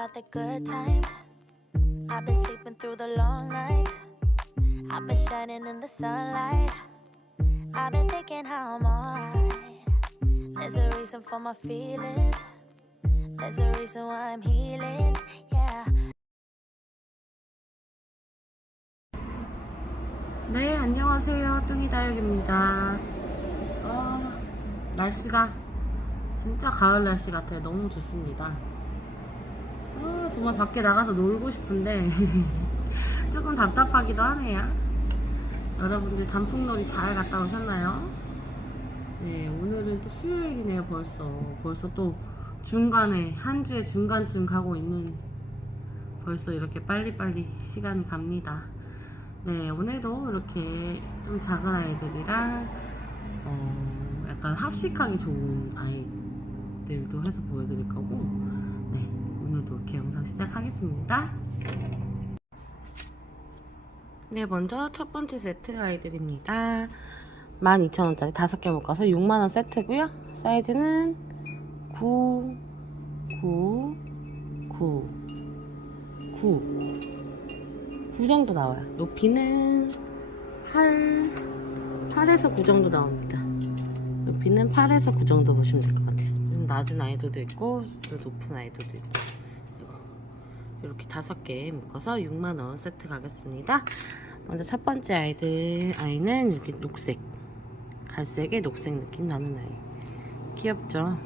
about the good times. I've been sleeping through the long nights. I've been shining in the sunlight. I've been thinking how I'm alright. There's a reason for my feelings. There's a reason why I'm healing. Yeah. 네, 안녕하세요. 뚱이다육입니다. 어, 날씨가 진짜 가을 날씨 같아요. 너무 좋습니다. 어, 정말 밖에 나가서 놀고 싶은데 조금 답답하기도 하네요. 여러분들 단풍놀이 잘 갔다 오셨나요? 네, 오늘은 또 수요일이네요, 벌써. 벌써 또 중간에, 한 주의 중간쯤 가고 있는 벌써 이렇게 빨리빨리 시간이 갑니다. 네, 오늘도 이렇게 좀 작은 아이들이랑 어, 약간 합식하기 좋은 아이들도 해서 보여드릴 거고 네, 오늘도 이렇게 영상 시작하겠습니다. 네, 먼저 첫 번째 세트 아이들입니다. 12,000원짜리 5개 묶어서 6만원 세트고요. 사이즈는 9, 9, 9, 9 9 정도 나와요. 높이는 8, 8에서 9 정도 나옵니다. 높이는 8에서 9 정도 보시면 될 것 같아요. 좀 낮은 아이들도 있고, 또 높은 아이들도 있고. 이렇게 다섯 개 묶어서 6만원 세트 가겠습니다. 먼저 첫 번째 아이들, 아이는 이렇게 녹색. 갈색에 녹색 느낌 나는 아이. 귀엽죠?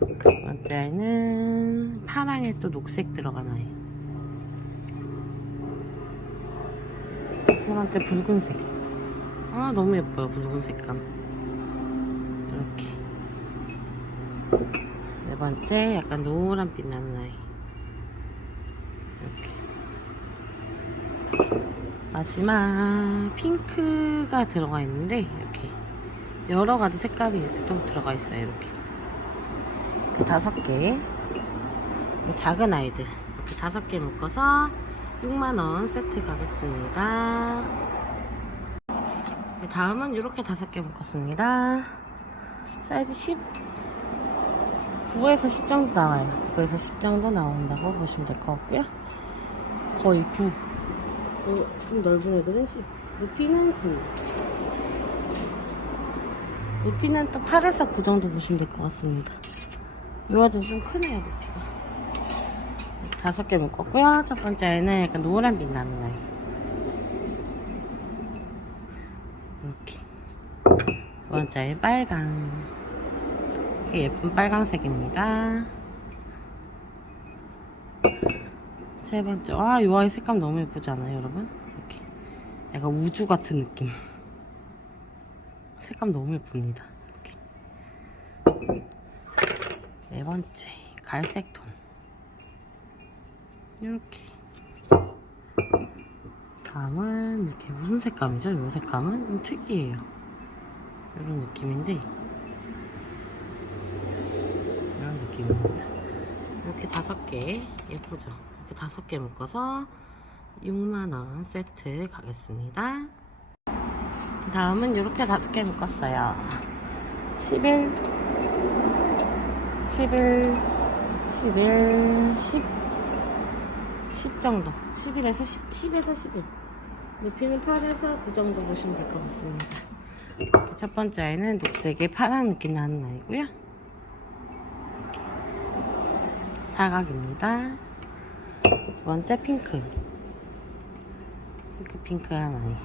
두 번째 아이는 파랑에 또 녹색 들어간 아이. 세 번째 붉은색. 아 너무 예뻐요 붉은 색감. 이렇게. 네 번째 약간 노란 빛 나는 아이. 이렇게. 마지막 핑크가 들어가 있는데 이렇게 여러 가지 색감이 또 들어가 있어요 이렇게. 그 다섯 개 작은 아이들 이렇게 다섯 개 묶어서 6만원 세트 가겠습니다 네, 다음은 이렇게 다섯 개 묶었습니다 사이즈 10 9에서 10 정도 나와요 9에서 10 정도 나온다고 보시면 될 것 같고요 거의 9 어, 좀 넓은 애들은 10 높이는 9 높이는 또 8에서 9 정도 보시면 될 것 같습니다 이 아이는 좀 크네요, 높이가. 다섯 개 묶었고요. 첫 번째 아이는 약간 노란빛 나는 아이. 이렇게. 두 번째 아이 빨강. 이렇게 예쁜 빨강색입니다. 세 번째, 와, 이 아이 색감 너무 예쁘지 않아요, 여러분? 이렇게. 약간 우주 같은 느낌. 색감 너무 예쁩니다. 이렇게. 네 번째 갈색 톤 이렇게 다음은 이렇게 무슨 색감이죠? 이 색감은 좀 특이해요 이런 느낌인데 이런 느낌입니다 이렇게 다섯 개 예쁘죠? 이렇게 다섯 개 묶어서 6만원 세트 가겠습니다 다음은 이렇게 다섯 개 묶었어요 11 11, 11, 10, 10 정도. 11에서 10, 10에서 11. 높이는 8에서 9 정도 보시면 될 것 같습니다. 첫 번째 아이는 녹색에 파란 느낌 나는 아이고요. 이렇게. 사각입니다. 두 번째 핑크. 이렇게 핑크한 아이.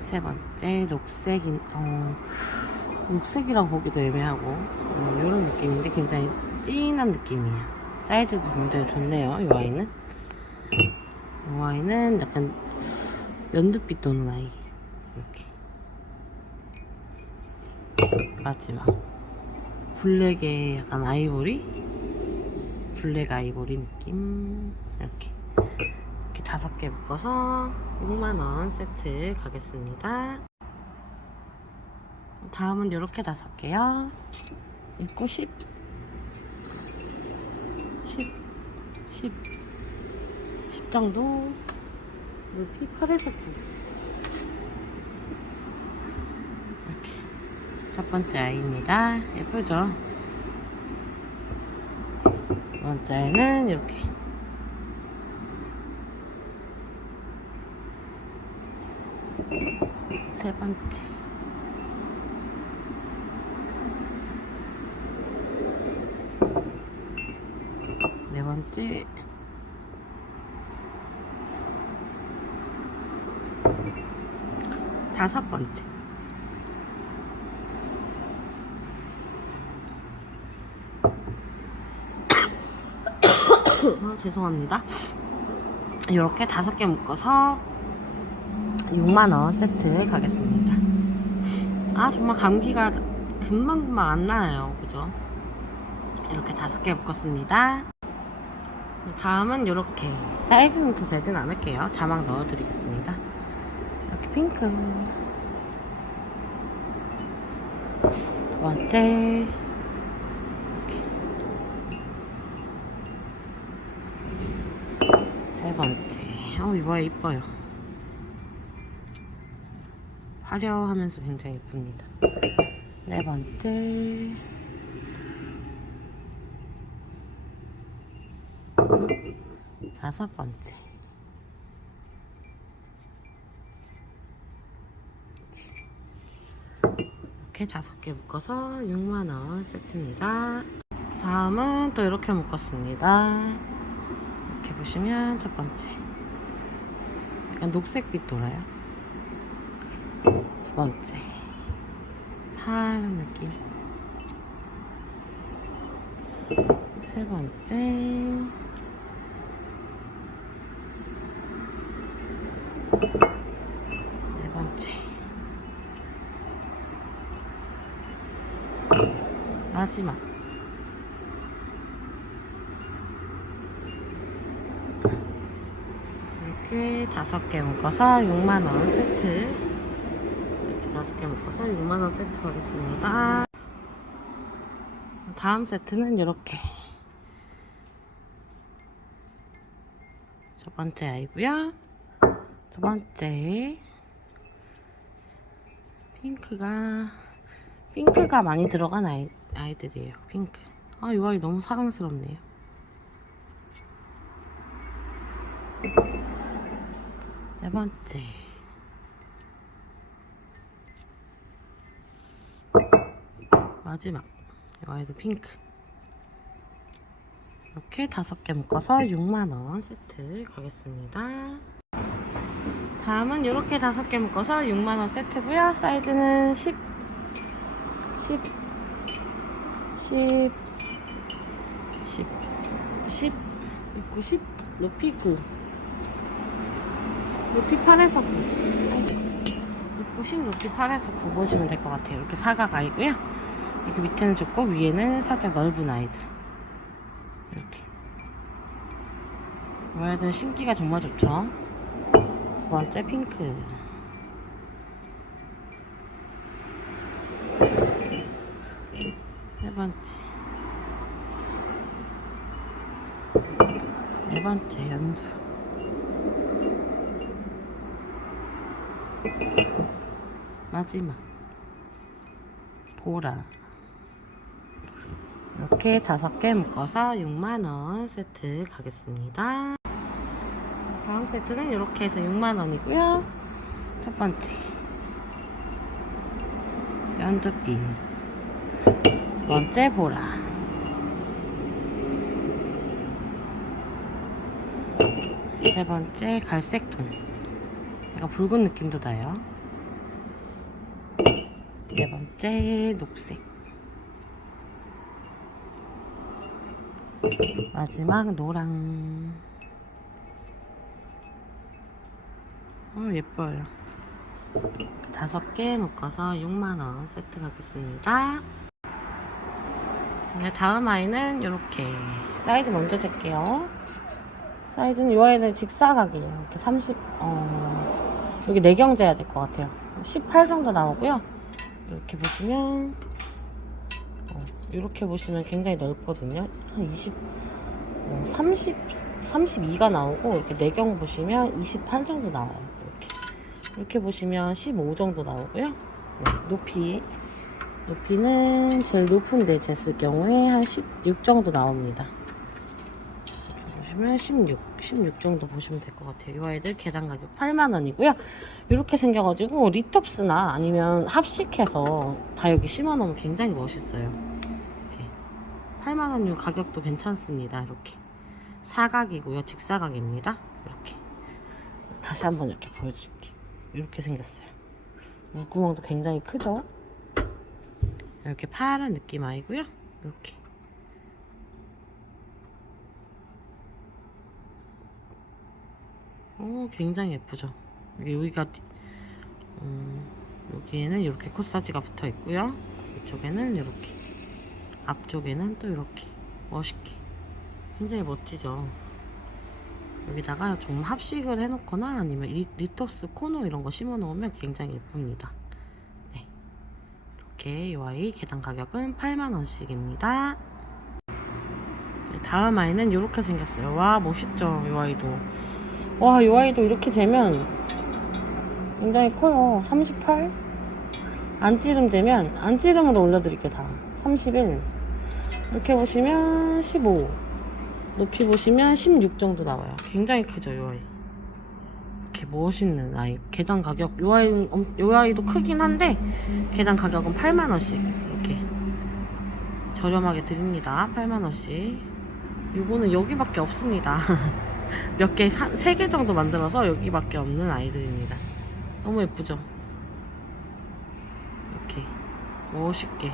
세 번째 녹색인, 어, 녹색이라고 보기도 애매하고 음, 이런 느낌인데 굉장히 진한 느낌이에요 사이즈도 굉장히 좋네요 이 아이는 이 아이는 약간 연두빛 도는 아이 이렇게 마지막 블랙의 약간 아이보리? 블랙 아이보리 느낌? 이렇게. 이렇게 다섯 개 묶어서 6만원 세트 가겠습니다. 다음은 이렇게 다섯 개요. 있고 10, 10, 10, 10 정도. 높이 8에서 9. 이렇게. 첫 번째 아이입니다. 예쁘죠? 두 번째는 이렇게. 세 번째. 네 번째. 다섯 번째. 아, 죄송합니다. 이렇게 다섯 개 묶어서 6만원 세트 가겠습니다. 아, 정말 감기가 금방금방 안 나요. 그죠? 이렇게 다섯 개 묶었습니다. 다음은 이렇게 사이즈는 더 재진 않을게요. 자막 넣어드리겠습니다. 이렇게 핑크. 두 번째. 세 번째. 어, 이거 이뻐요. 화려하면서 굉장히 이쁩니다. 네 번째. 다섯 번째. 이렇게 다섯 개 묶어서 6만원 세트입니다. 다음은 또 이렇게 묶었습니다. 이렇게 보시면 첫 번째. 약간 녹색빛 돌아요. 두 번째. 파란 느낌. 세 번째. 네 번째. 마지막. 이렇게 다섯 개 묶어서 6만원 세트. 이렇게 다섯 개 묶어서 6만원 세트 가겠습니다. 다음 세트는 이렇게. 첫 번째 아이고요. 두 번째 핑크가 핑크가 많이 들어간 아이, 아이들이에요. 핑크. 아, 이 아이 너무 사랑스럽네요. 네 번째. 마지막. 이 아이도 핑크. 이렇게 다섯 개 묶어서 6만원 세트 가겠습니다. 다음은 이렇게 다섯 개 묶어서 6만원 세트고요 사이즈는 10, 10, 10, 10, 10, 9, 10, 높이 9. 높이 8에서 9. 9, 10, 높이 8에서 9 보시면 될 것 같아요. 이렇게 사각 아이고요. 이렇게 밑에는 좁고 위에는 살짝 넓은 아이들. 이렇게. 이 아이들은 신기가 정말 좋죠. 두 번째 핑크. 세 번째. 네 번째 연두. 마지막. 보라. 이렇게 다섯 개 묶어서 6만원 세트 가겠습니다. 다음 세트는 이렇게 해서 6만원이고요. 첫 번째. 연두빛. 두 번째 보라. 세 번째 갈색 톤. 약간 붉은 느낌도 나요. 네 번째 녹색. 마지막 노랑. 어, 예뻐요. 다섯 개 묶어서 6만원 세트 가겠습니다. 네, 다음 아이는 이렇게 사이즈 먼저 잴게요. 사이즈는 이 아이는 직사각이에요. 이렇게 30, 어, 여기 내경 재야 될 것 같아요. 18 정도 나오고요. 이렇게 보시면, 어, 이렇게 보시면 굉장히 넓거든요. 한 20, 어, 30, 32가 나오고, 이렇게 내경 보시면 28 정도 나와요. 이렇게. 이렇게 보시면 15 정도 나오고요. 네, 높이 높이는 제일 높은데 쟀을 경우에 한 16 정도 나옵니다. 이렇게 보시면 16, 16 정도 보시면 될 것 같아요. 이 아이들 계단 가격 8만원이고요. 이렇게 생겨가지고 리톱스나 아니면 합식해서 다 여기 심어놓으면 굉장히 멋있어요. 이렇게 8만원이면 가격도 괜찮습니다. 이렇게 사각이고요. 직사각입니다. 이렇게 다시 한번 이렇게 보여줄게요. 이렇게 생겼어요. 물구멍도 굉장히 크죠? 이렇게 파란 느낌 아이고요. 이렇게 오, 굉장히 예쁘죠? 여기, 여기가 음, 여기에는 이렇게 코사지가 붙어 있고요. 이쪽에는 이렇게 앞쪽에는 또 이렇게 멋있게 굉장히 멋지죠? 여기다가 좀 합식을 해놓거나 아니면 리, 리토스 코너 이런 거 심어 놓으면 굉장히 예쁩니다. 네. 이렇게 이 아이 계단 가격은 8만원씩입니다. 다음 아이는 이렇게 생겼어요. 와, 멋있죠? 이 아이도. 와, 이 아이도 이렇게 재면 굉장히 커요. 38? 안 찌름 되면, 안 찌름으로 올려드릴게요, 다. 31. 이렇게 보시면 15. 높이 보시면 16 정도 나와요. 굉장히 크죠, 이 아이. 이렇게 멋있는 아이. 계단 가격, 이 아이, 이 아이도 크긴 한데, 계단 가격은 8만원씩. 이렇게. 저렴하게 드립니다. 8만원씩. 요거는 여기밖에 없습니다. 몇 개, 세 개 정도 만들어서 여기밖에 없는 아이들입니다. 너무 예쁘죠? 이렇게. 멋있게.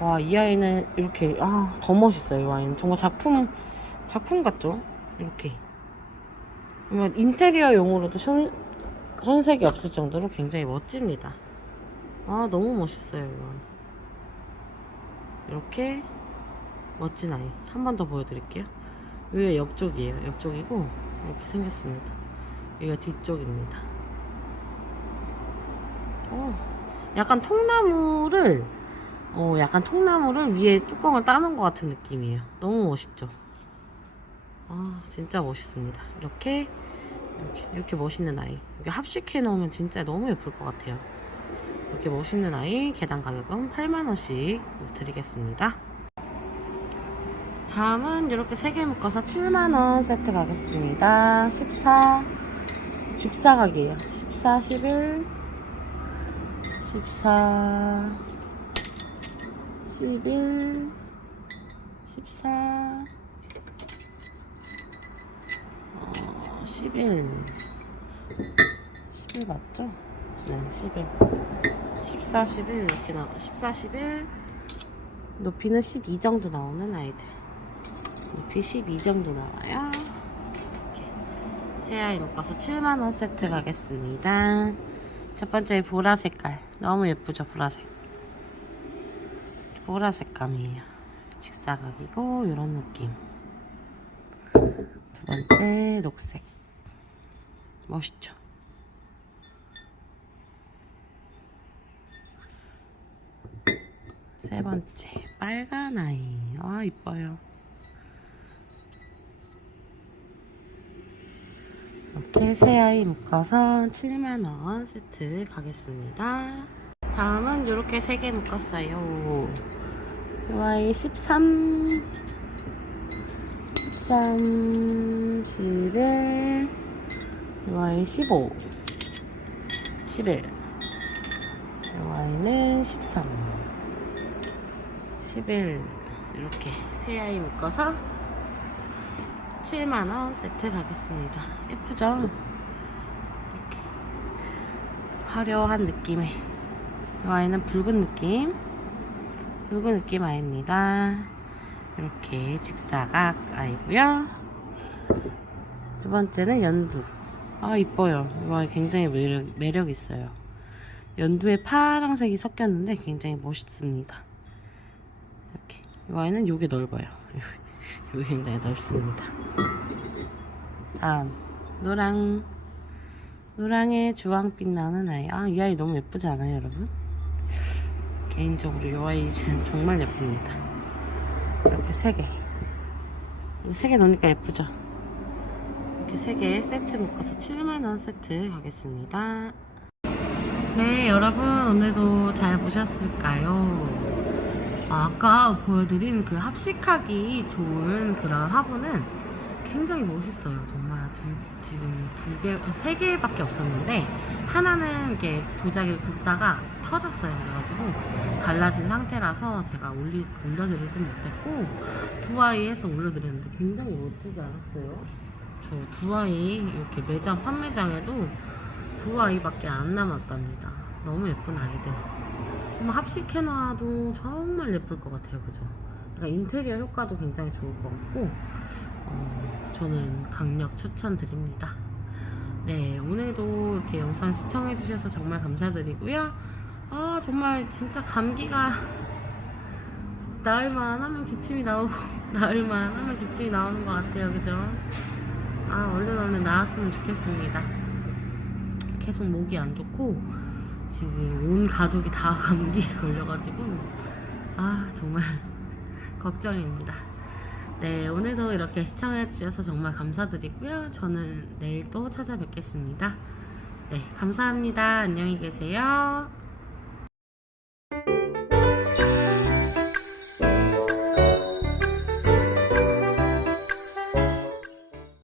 와, 이 아이는 이렇게, 아, 더 멋있어요, 이 아이는. 정말 작품, 작품 같죠? 이렇게. 그러면 인테리어용으로도 션, 손색이 없을 정도로 굉장히 멋집니다. 아, 너무 멋있어요, 이거. 이렇게 멋진 아이. 한 번 더 보여드릴게요. 위에 옆쪽이에요. 옆쪽이고, 이렇게 생겼습니다. 여기가 뒤쪽입니다. 어, 약간 통나무를 어, 약간 통나무를 위에 뚜껑을 따놓은 것 같은 느낌이에요. 너무 멋있죠? 아, 진짜 멋있습니다. 이렇게, 이렇게, 이렇게 멋있는 아이. 이렇게 합식해 놓으면 진짜 너무 예쁠 것 같아요. 이렇게 멋있는 아이, 계단 가격은 8만원씩 드리겠습니다. 다음은 이렇게 3개 묶어서 7만원 세트 가겠습니다. 14, 죽사각이에요. 14, 11, 14, 11, 14, 어, 11, 11 맞죠? 네, 11. 14, 11 이렇게 나와. 14, 11. 높이는 12 정도 나오는 아이들. 높이 12 정도 나와요. 이렇게. 세 아이 묶어서 7만원 세트 가겠습니다. 첫 번째 보라 색깔. 너무 예쁘죠, 보라색. 보라색 감이에요. 직사각이고 이런 느낌. 두 번째 녹색. 멋있죠? 세 번째 빨간 아이. 아 이뻐요. 이렇게 세 아이 묶어서 7만원 세트 가겠습니다. 다음은 이렇게 세개 묶었어요. 이 아이 13, 13, 11, 이 아이 15, 11, 이 아이는 13, 11 이렇게 세 아이 묶어서 7만원 세트 가겠습니다. 예쁘죠? 이렇게 화려한 느낌의 이 아이는 붉은 느낌 붉은 느낌 아이입니다. 이렇게 직사각 아이고요. 두 번째는 연두. 아 이뻐요. 이 아이 굉장히 매력, 매력 있어요. 연두에 파랑색이 섞였는데 굉장히 멋있습니다. 이렇게 이 아이는 요게 넓어요. 여기 굉장히 넓습니다. 다음 노랑 노랑의 주황빛 나는 아이. 아이 아이 너무 예쁘지 않아요, 여러분? 개인적으로 이 아이 참 정말 예쁩니다. 이렇게 세 개. 세개 넣으니까 예쁘죠? 이렇게 세개 세트 묶어서 7만원 세트 가겠습니다. 네, 여러분 오늘도 잘 보셨을까요? 아, 아까 보여드린 그 합식하기 좋은 그런 화분은 굉장히 멋있어요. 정말 두, 지금 두 개, 세 개밖에 없었는데 하나는 이렇게 도자기를 굽다가 터졌어요. 그래가지고 갈라진 상태라서 제가 올리, 올려드리진 못했고 두 아이 해서 올려드렸는데 굉장히 멋지지 않았어요? 저 두 아이 이렇게 매장 판매장에도 두 아이밖에 안 남았답니다. 너무 예쁜 아이들. 정말 합식해놔도 정말 예쁠 것 같아요, 그죠? 그러니까 인테리어 효과도 굉장히 좋을 것 같고, 어, 저는 강력 추천드립니다. 네, 오늘도 이렇게 영상 시청해주셔서 정말 감사드리고요. 아, 정말 진짜 감기가 나을만 하면 기침이 나오고, 나을만 하면 기침이 나오는 것 같아요, 그죠? 아, 얼른 얼른 나았으면 좋겠습니다. 계속 목이 안 좋고 지금 온 가족이 다 감기에 걸려가지고 아 정말 걱정입니다. 네 오늘도 이렇게 시청해주셔서 정말 감사드리고요. 저는 내일 또 찾아뵙겠습니다. 네 감사합니다. 안녕히 계세요.